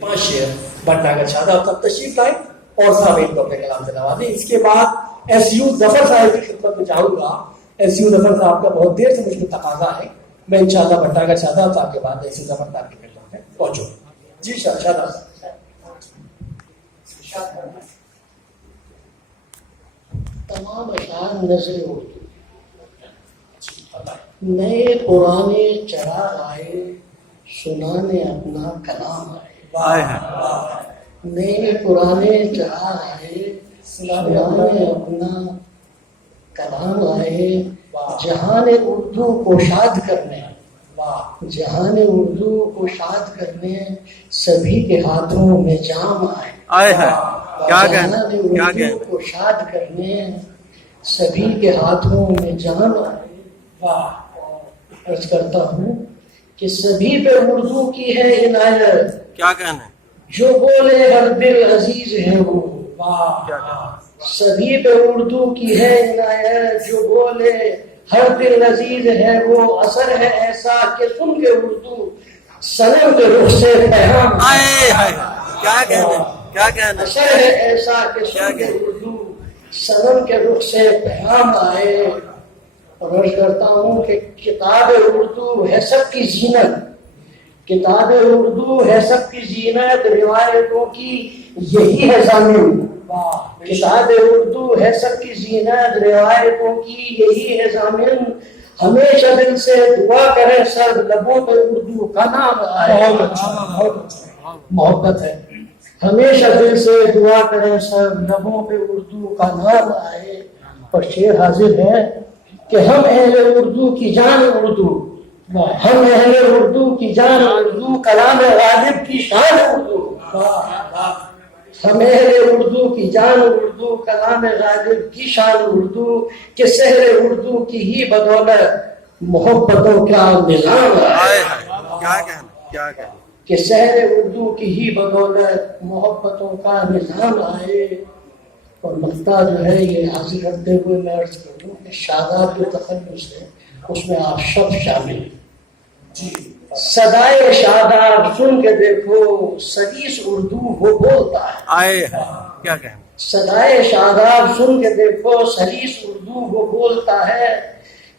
5 शेर बंटना का चाहता तब तशरीफ लाए और सामईन को अपने कलाम से नवाजें। इसके बाद एसयू जफर साहब की खिदमत में जाऊंगा। एसयू जफर साहब का बहुत देर से मुझे तकाजा है, मैं इंशाअल्लाह बंटना का चाहता हूं आपके बाद एसयू जफर साहब की खिदमत में पहुंचूं। जी शादा तमाम अशार नज़र उर्दू नए पुराने चढ़ा आए, सुनाने अपना कलाम आए। नए पुराने चढ़ा आए, सुनाने अपना कलाम आए। जहान उर्दू को शाद करने, जहान उर्दू को शाद करने सभी के हाथों में जाम आए। जहान उर्दू को शाद करने सभी के हाथों में जाम आए। अर्ज करता हूँ कि सभी पे उर्दू की है इनायत, क्या कहना, जो बोले हर दिल अजीज है वो। सभी पे उर्दू की है इनायत, जो बोले हर दिल अजीज है वो। असर है ऐसा कि सुन के उर्दू सनम के रुख से पैगाम क्या कहना, क्या कहना। असर है ऐसा कि सुन के उर्दू सनम के रुख से पैगाम आए। और अर्ज करता हूँ कि किताब उर्दू है सबकी जीनत, किताब उर्दू है सबकी जीनत, रिवायतों की यही है ज़मीन। किताब उर्दू है सबकी जीनत, रिवायतों की यही है ज़मीन। हमेशा दिल से दुआ करें सब लबों पे उर्दू का नाम आए। मोहब्बत है। हमेशा दिल से दुआ करें सब लबों पे उर्दू का नाम आए। और शेर हाजिर है कि हम अहले उर्दू की जान उर्दू, हम अहले उर्दू की जान उर्दू, कलाम गालिब की शान उर्दू। हम अहले उर्दू की जान उर्दू, कलाम गालिब की शान उर्दू, कि सहरे उर्दू की ही बदौलत मोहब्बतों का निजाम है। क्या कहना, क्या कहना। कि सहरे उर्दू की ही बदौलत मोहब्बतों का निजाम आए। और मक्ता जो है ये हाजिर करते हुए मैं अर्ज कर दूं कि शादाब जो तखल्लुस है उसमें आप शब्द शामिल जी। सदाए शादाब सुन के देखो सलीस उर्दू वो बोलता है। क्या कहना। सदाए शादाब सुन के देखो सलीस उर्दू वो बोलता है,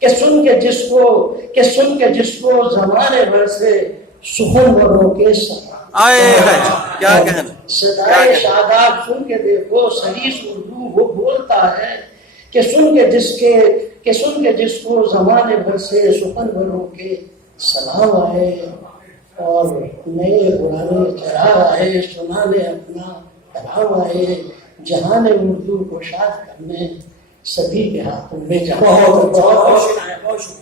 कि सुन के जिसको जमाने भर से सुकून भरों के क्या कहना। सदाए शादाब सुन के देखो सलीस उर्दू वो बोलता है, कि सुन के जिसको जमाने भर से सुकून भरों के सलाम आए। और नए पुराने चढ़ा आए, सुनाने अपना कलाम आए। जहान उर्दू को शाद करने सभी के हाथों में जाम।